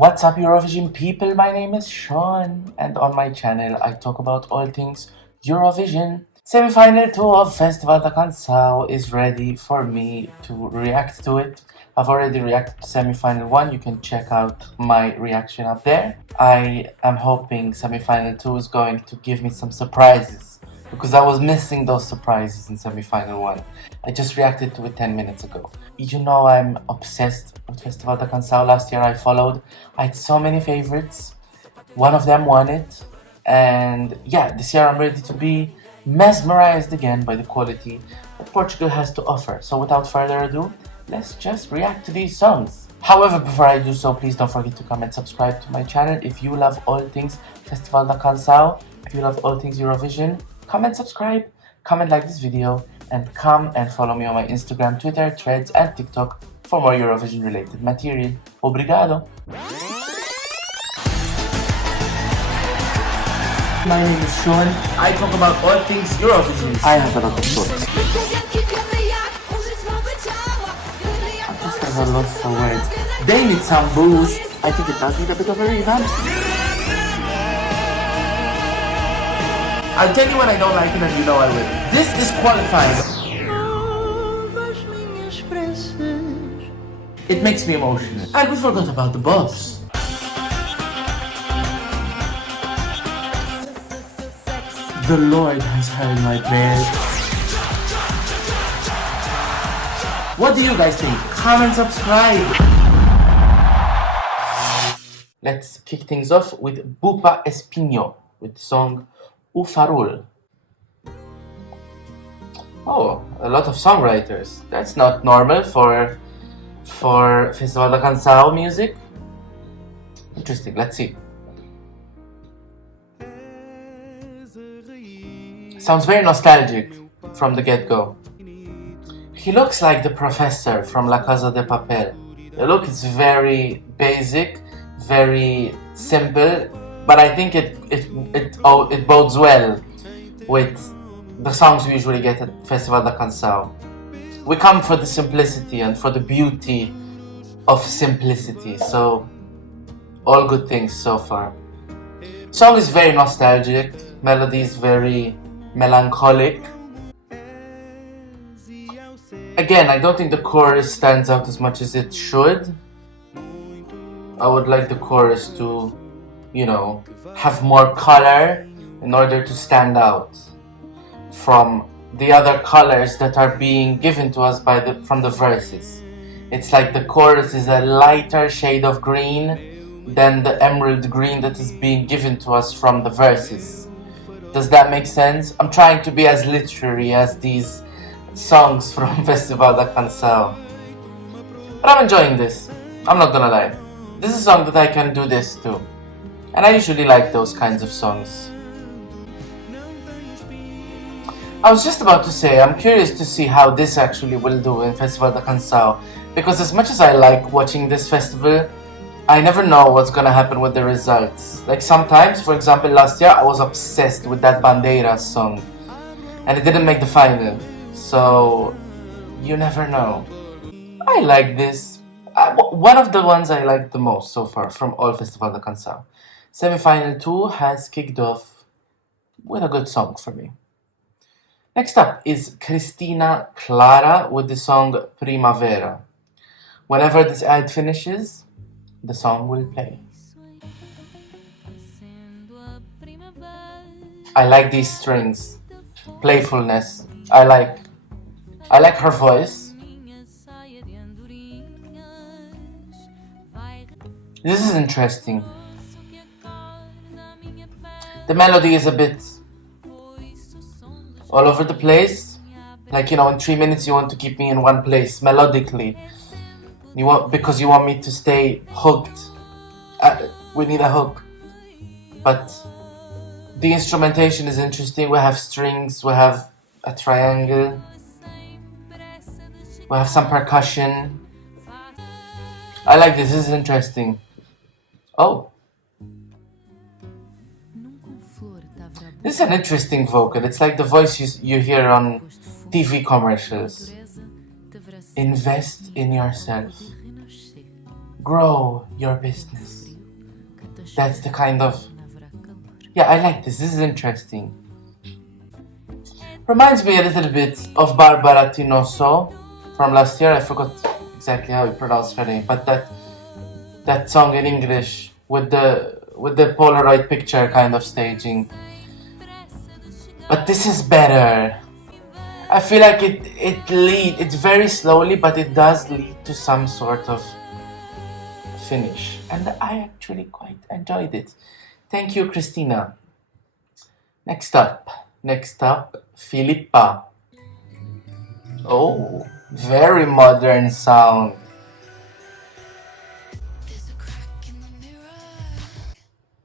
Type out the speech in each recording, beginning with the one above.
What's up Eurovision people, my name is Sean and on my channel I talk about all things Eurovision. Semi-final 2 of Festival da Canção is ready for me to react to it. I've already reacted to semi-final 1, you can check out my reaction up there. I am hoping semi-final 2 is going to give me some surprises, because I was missing those surprises in semi-final 1. I just reacted to it 10 minutes ago. You know I'm obsessed with Festival da Canção. Last year I followed. I had so many favorites. One of them won it. And yeah, this year I'm ready to be mesmerized again by the quality that Portugal has to offer. So without further ado, let's just react to these songs. However, before I do so, please don't forget to comment, subscribe to my channel. If you love all things Festival da Canção, if you love all things Eurovision, comment, subscribe, comment, like this video, and come and follow me on my Instagram, Twitter, Threads, and TikTok for more Eurovision related material. Obrigado! My name is Sean. I talk about all things Eurovision. I have a lot of thoughts. I just have a lot for words. They need some boost. I think it does need a bit of a revamp. I'll tell you when I don't like it and you know I will. This is qualifying. It makes me emotional. And we forgot about the bobs. The Lord has heard my prayers. What do you guys think? Comment, subscribe. Let's kick things off with Buba Espinho with the song F.Y.R. Oh, a lot of songwriters. That's not normal for Festival da Canção music. Interesting, let's see. Sounds very nostalgic from the get-go. He looks like the professor from La Casa de Papel. The look is very basic, very simple, but I think it bodes well with the songs we usually get at Festival da Canção. We come for the simplicity and for the beauty of simplicity, so all good things so far. Song is very nostalgic, melody is very melancholic. Again, I don't think the chorus stands out as much as it should. I would like the chorus to, you know, have more color in order to stand out from the other colors that are being given to us from the verses. It's like the chorus is a lighter shade of green than the emerald green that is being given to us from the verses. Does that make sense? I'm trying to be as literary as these songs from Festival da Canção. But I'm enjoying this. I'm not gonna lie. This is a song that I can do this to. And I usually like those kinds of songs. I was just about to say, I'm curious to see how this actually will do in Festival da Canção. Because as much as I like watching this festival, I never know what's gonna happen with the results. Like sometimes, for example, last year I was obsessed with that Bandeiras song. And it didn't make the final. So, you never know. I like this. One of the ones I like the most so far from all Festival da Canção. Semi-final 2 has kicked off with a good song for me. Next up is Cristina Clara with the song Primavera. Whenever this ad finishes, the song will play. I like these strings, playfulness. I like her voice. This is interesting. The melody is a bit all over the place. Like, you know, in 3 minutes you want to keep me in one place melodically. Because you want me to stay hooked. We need a hook. But the instrumentation is interesting. We have strings, we have a triangle, we have some percussion. I like this. This is interesting. Oh, this is an interesting vocal. It's like the voice you hear on TV commercials. Invest in yourself. Grow your business. That's the kind of... Yeah, I like this. This is interesting. Reminds me a little bit of Barbara Tinoso from last year. I forgot exactly how you pronounce her name, but that song in English with the Polaroid picture kind of staging. But this is better. I feel like it's very slowly, but it does lead to some sort of finish, and I actually quite enjoyed it. Thank you, Cristina. Next up, Filipa. Oh, very modern sound.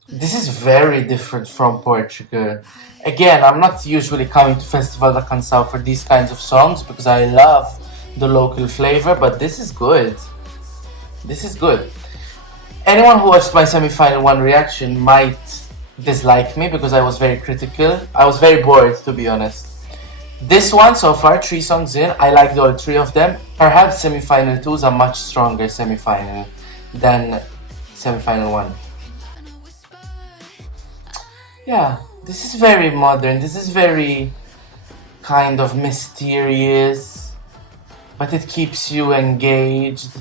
This is very different from Portugal. Again, I'm not usually coming to Festival da Canção for these kinds of songs because I love the local flavor, but this is good. This is good. Anyone who watched my semi-final 1 reaction might dislike me because I was very critical. I was very bored, to be honest. This one, so far, 3 songs in, I liked all 3 of them. Perhaps semi-final 2 is a much stronger semi-final than semi-final 1. Yeah, this is very modern. This is very kind of mysterious, but it keeps you engaged.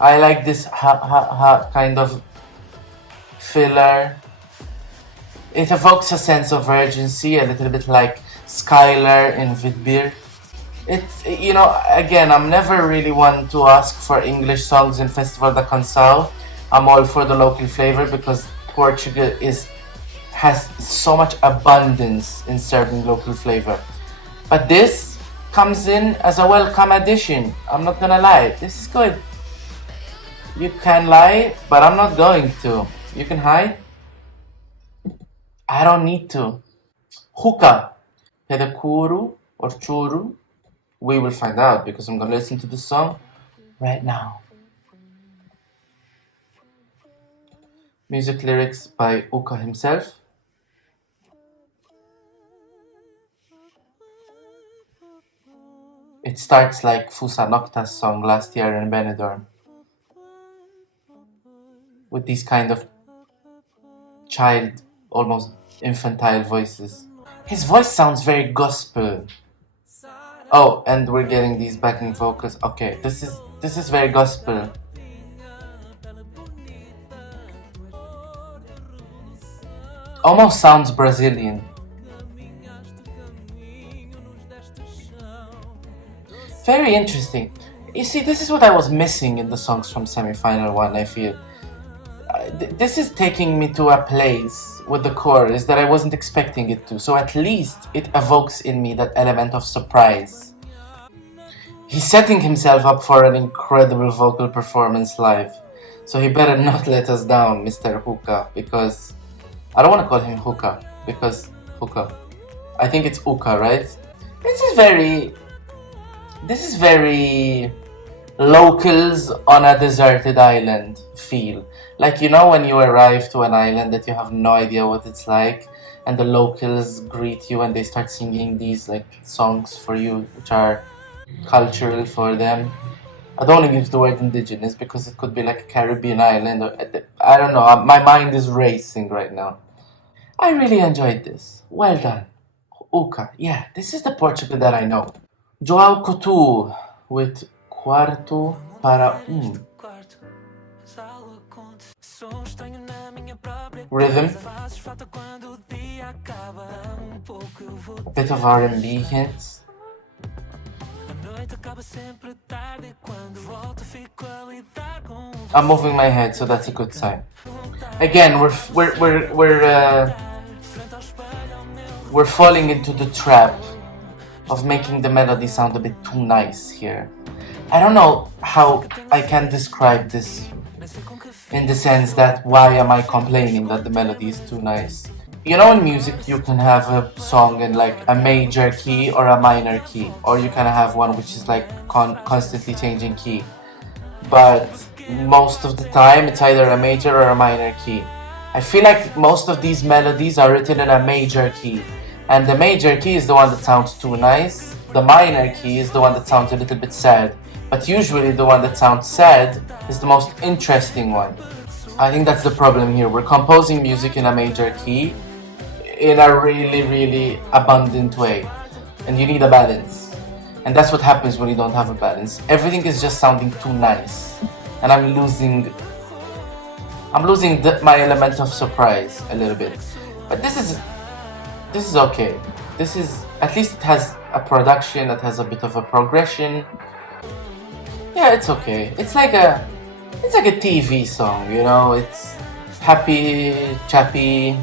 I like this kind of filler. It evokes a sense of urgency, a little bit like Skylar in Vidbir. It's, you know, again, I'm never really one to ask for English songs in Festival da Canção. I'm all for the local flavor because Portugal has so much abundance in serving local flavor. But this comes in as a welcome addition. I'm not gonna lie, this is good. You can lie, but I'm not going to. You can hide. I don't need to. Huca, pedacuru or churu? We will find out because I'm gonna listen to the song right now. Music lyrics by Huca himself. It starts like Fusa Nocta's song last year in Benidorm, with these kind of child, almost infantile voices. His voice sounds very gospel. Oh, and we're getting these backing vocals. Okay, this is very gospel. Almost sounds Brazilian. Very interesting. You see, this is what I was missing in the songs from semi-final 1, I feel. This is taking me to a place with the chorus that I wasn't expecting it to, so at least it evokes in me that element of surprise. He's setting himself up for an incredible vocal performance live, so he better not let us down, Mr. Huca, because... I don't want to call him Huca, because Huca. I think it's Huca, right? This is very locals on a deserted island feel. Like, you know, when you arrive to an island that you have no idea what it's like, and the locals greet you and they start singing these like songs for you, which are cultural for them. I don't want to use the word indigenous because it could be like a Caribbean island or I don't know. My mind is racing right now. I really enjoyed this. Well done, Huca. Yeah, this is the Portugal that I know. João Couto with Quarto para Rhythm. A bit of R&B hints. I'm moving my head, so that's a good sign. Again, we're falling into the trap of making the melody sound a bit too nice here. I don't know how I can describe this in the sense that why am I complaining that the melody is too nice? You know, in music you can have a song in like a major key or a minor key, or you can have one which is like constantly changing key, but most of the time it's either a major or a minor key. I feel like most of these melodies are written in a major key, and the major key is the one that sounds too nice, the minor key is the one that sounds a little bit sad, but usually the one that sounds sad is the most interesting one. I think that's the problem here. We're composing music in a major key in a really, really abundant way. And you need a balance. And that's what happens when you don't have a balance. Everything is just sounding too nice. And I'm losing my element of surprise a little bit. But this is okay. This is, at least it has a production, it has a bit of a progression. Yeah, it's okay. It's like a TV song, you know, it's happy, chappy.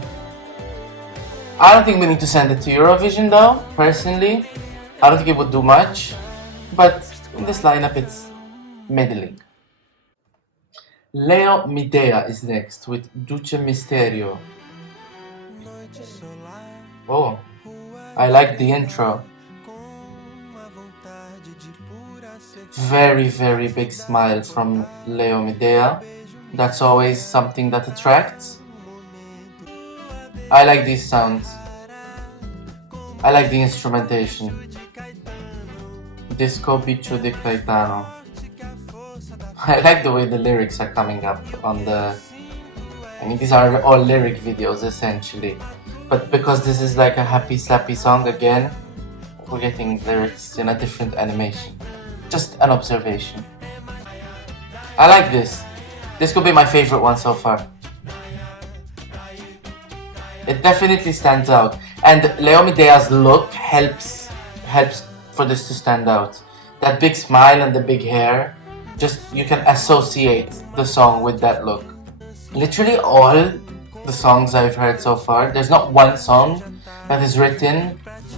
I don't think we need to send it to Eurovision though, personally. I don't think it would do much, but in this lineup it's middling. Leo Middea is next with Duce Misterio. Oh, I like the intro. Very, very big smile from Leo Middea. That's always something that attracts. I like these sounds. I like the instrumentation. Disco Bicho de Caetano. I like the way the lyrics are coming up on the... I mean, these are all lyric videos essentially. But because this is like a happy slappy song again, we're getting lyrics in a different animation. Just an observation. I like this. This could be my favorite one so far. It definitely stands out. And Leo Middea's look helps for this to stand out. That big smile and the big hair, just you can associate the song with that look. Literally all the songs I've heard so far, there's not one song that is written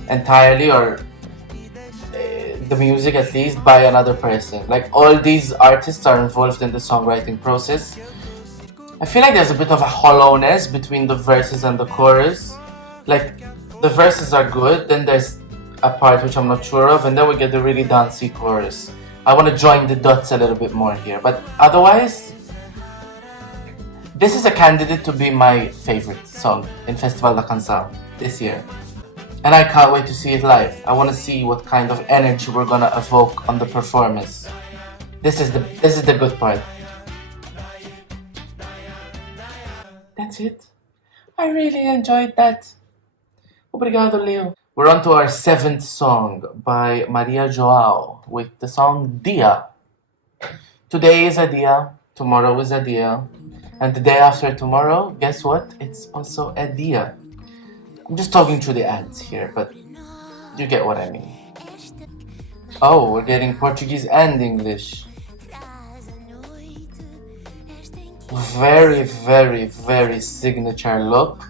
entirely, or the music at least, by another person. Like, all these artists are involved in the songwriting process. I feel like there's a bit of a hollowness between the verses and the chorus. Like, the verses are good, then there's a part which I'm not sure of, and then we get the really dancey chorus. I want to join the dots a little bit more here, but otherwise, this is a candidate to be my favorite song in Festival da Canção this year. And I can't wait to see it live. I want to see what kind of energy we're gonna evoke on the performance. This is the good part. That's it. I really enjoyed that. Obrigado, Leo. We're on to our 7th song by Maria João with the song Dia. Today is a dia, tomorrow is a dia, and the day after tomorrow, guess what? It's also a dia. I'm just talking through the ads here, but you get what I mean. Oh, we're getting Portuguese and English. Very, very, very signature look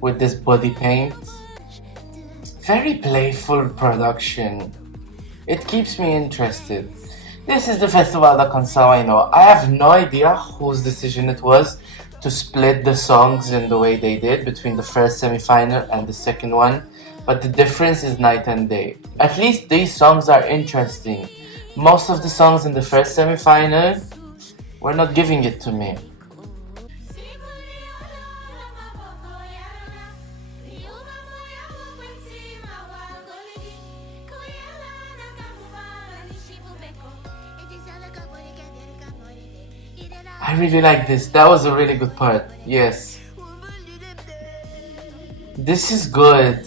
with this body paint. Very playful production. It keeps me interested. This is the Festival da Canção, I know. I have no idea whose decision it was to split the songs in the way they did between the first semi-final and the second one, but the difference is night and day. At least these songs are interesting. Most of the songs in the first semi-final were not giving it to me. I really like this. That was a really good part. Yes. This is good.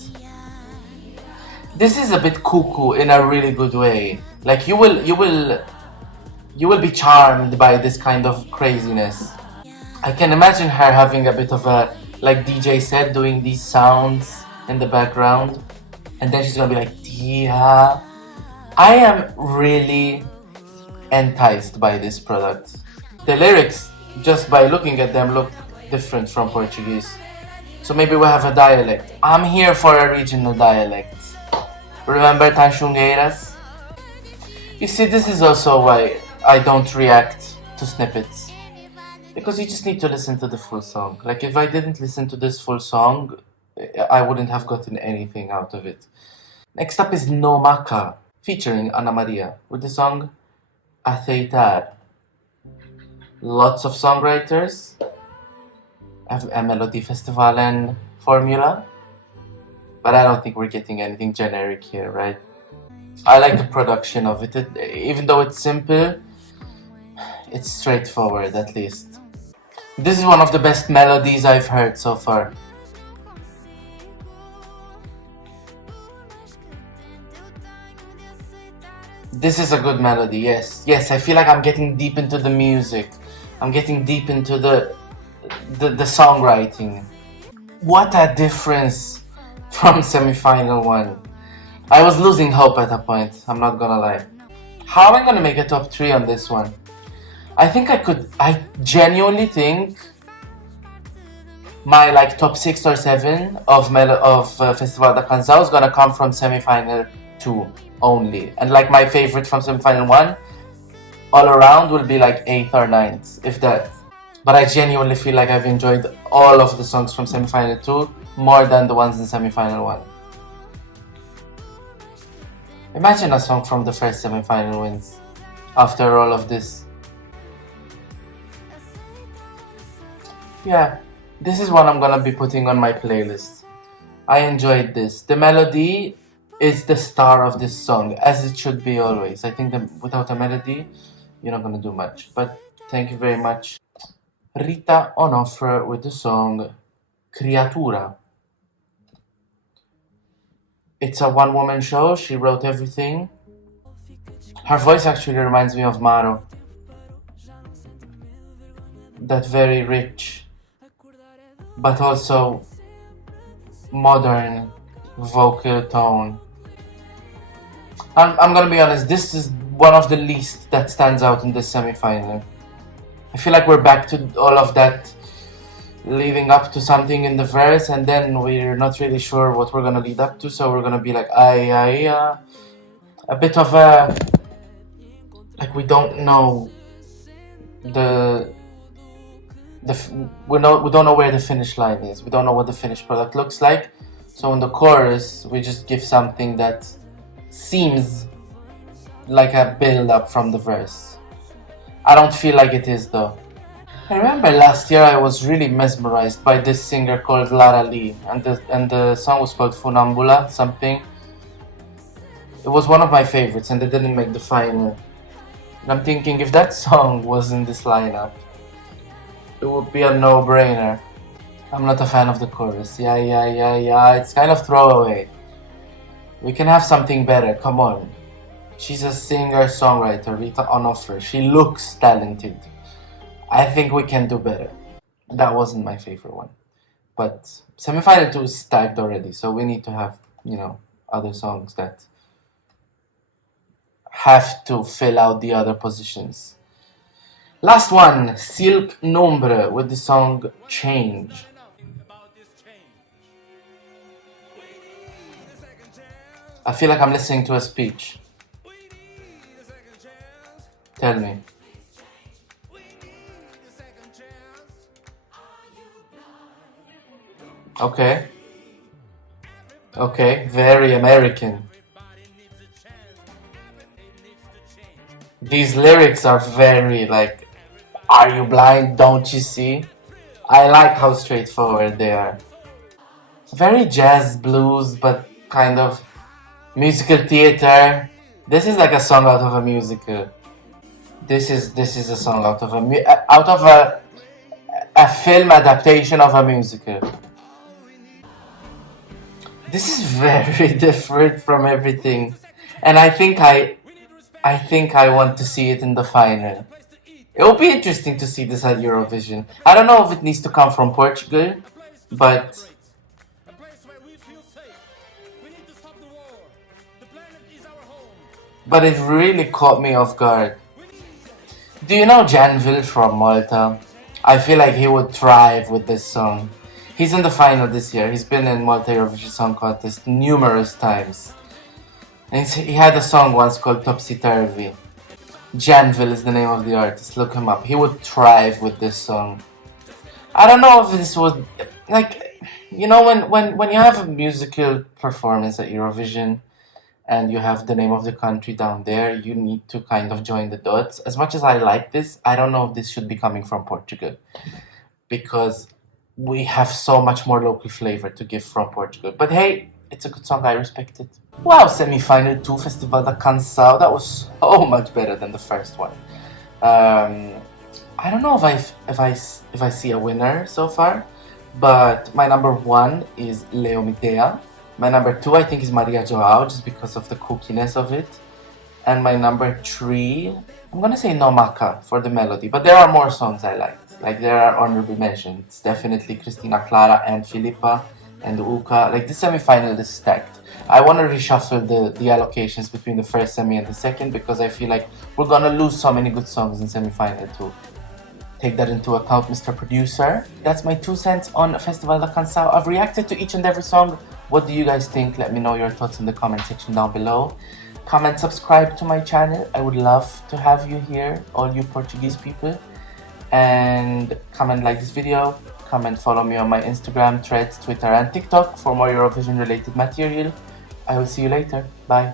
This is a bit cuckoo in a really good way. Like, you will be charmed by this kind of craziness. I can imagine her having a bit of a, like DJ said, doing these sounds in the background, and then she's gonna be like, Dia. I am really enticed by this product. The lyrics, just by looking at them, look different from Portuguese. So maybe we have a dialect. I'm here for a regional dialect. Remember tanxuguerias? You see, this is also why I don't react to snippets. Because you just need to listen to the full song. Like, if I didn't listen to this full song, I wouldn't have gotten anything out of it. Next up is No Maka, featuring Ana Maria, with the song Aceitar. Lots of songwriters, a melody festival and formula, but I don't think we're getting anything generic here, right? I like the production of it. Even though it's simple, it's straightforward at least. This is one of the best melodies I've heard so far. This is a good melody, yes. Yes, I feel like I'm getting deep into the music. I'm getting deep into the songwriting. What a difference from semi-final 1. I was losing hope at a point, I'm not gonna lie. How am I gonna make a top 3 on this one? I genuinely think my like top 6 or 7 of Festival da Canção is gonna come from semi-final 2 only. And like my favorite from semi-final 1, all around will be like 8th or 9th, if that. But I genuinely feel like I've enjoyed all of the songs from semi-final 2 more than the ones in semi-final 1. Imagine a song from the first semi-final wins after all of this. Yeah, this is one I'm gonna be putting on my playlist. I enjoyed this. The melody is the star of this song, as it should be always. I think that without a melody, you're not gonna do much. But thank you very much. Rita Onofre with the song Criatura. It's a one-woman show. She wrote everything. Her voice actually reminds me of Maro. That very rich, but also modern vocal tone. I'm gonna be honest, this is one of the least that stands out in this semi-final. I feel like we're back to all of that leading up to something in the verse, and then we're not really sure what we're gonna lead up to, so we're gonna be like a bit of a, like, we don't know we don't know where the finish line is. We don't know what the finished product looks like. So in the chorus, we just give something that seems like a build-up from the verse. I don't feel like it is though. I remember last year I was really mesmerized by this singer called Lara Lee, and the song was called Funambula something. It was one of my favorites, and they didn't make the final. And I'm thinking, if that song was in this lineup, it would be a no-brainer. I'm not a fan of the chorus. Yeah, it's kind of throwaway. We can have something better, come on. She's a singer-songwriter, Rita Onofre. She looks talented. I think we can do better. That wasn't my favorite one. But semi-final 2 is tagged already, so we need to have, other songs that have to fill out the other positions. Last one, Silk Nombre with the song Change. I feel like I'm listening to a speech. Tell me. Okay. Okay, very American. These lyrics are very like, are you blind, don't you see? I like how straightforward they are. Very jazz blues, but kind of musical theater. This is like a song out of a musical. This is a song out of a film adaptation of a musical. This is very different from everything, and I think I want to see it in the final. It will be interesting to see this at Eurovision. I don't know if it needs to come from Portugal, but it really caught me off guard. Do you know Janvil from Malta? I feel like he would thrive with this song. He's in the final this year. He's been in Malta Eurovision Song Contest numerous times. And he had a song once called Topsy Turvy. Janvil is the name of the artist. Look him up. He would thrive with this song. I don't know if this would, like, when you have a musical performance at Eurovision and you have the name of the country down there, you need to kind of join the dots. As much as I like this, I don't know if this should be coming from Portugal, because we have so much more local flavor to give from Portugal. But hey, it's a good song, I respect it. Wow, semi-final 2 Festival da Canção. That was so much better than the first one. I don't know if I see a winner so far, but my number 1 is Leo Middea. My number 2 I think is Maria Joao, just because of the kookiness of it. And my number 3, I'm gonna say no Maka for the melody, but there are more songs I liked. Like there are honorable mentions. Definitely Cristina Clara and Filipa and Huca. Like the semi-final is stacked. I want to reshuffle the allocations between the first semi and the second, because I feel like we're gonna lose so many good songs in semi-final too. Take that into account, Mr. Producer. That's my 2 cents on Festival da Canção. I've reacted to each and every song. What do you guys think? Let me know your thoughts in the comment section down below. Comment, subscribe to my channel. I would love to have you here, all you Portuguese people. And comment, like this video. Comment, follow me on my Instagram, Threads, Twitter and TikTok for more Eurovision related material. I will see you later. Bye.